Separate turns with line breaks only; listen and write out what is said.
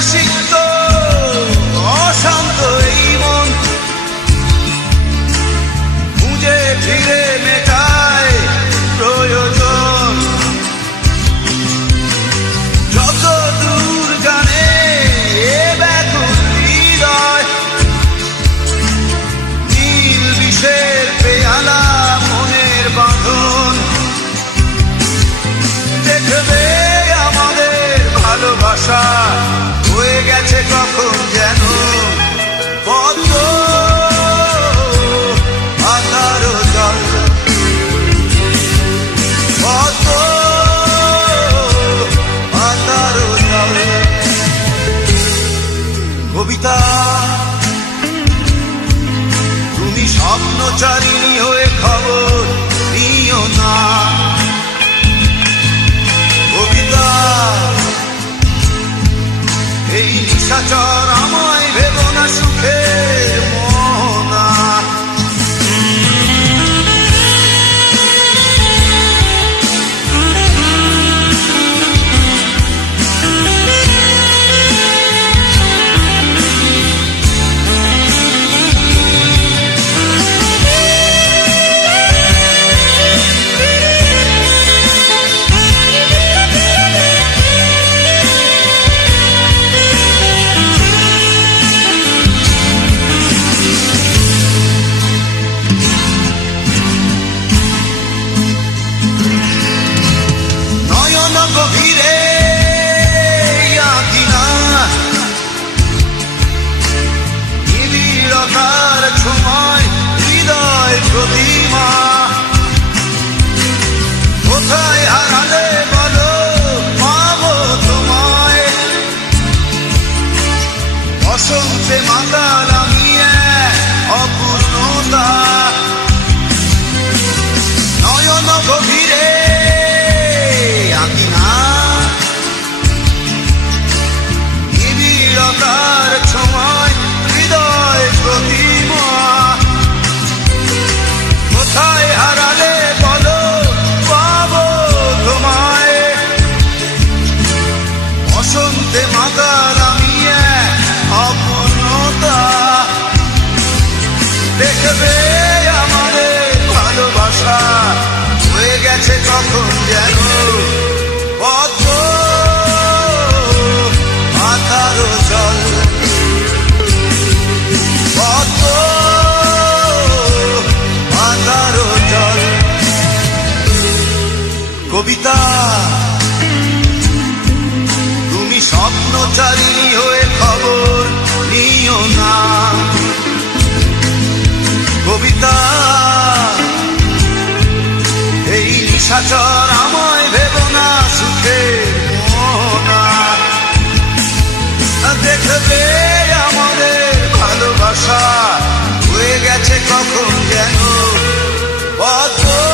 crashing স্বপ্নচারিণী হয়ে খবর নিও না। কবিতা এই নিশাচরা மாதால কবিতা। তুমি স্বপ্নচারী হয়ে খবর নিও না। কবিতা, এই নিশাচর আমায় ভেব না সুখে দেখবে আমাদের ভালোবাসা হয়ে গেছে কখন যেন কত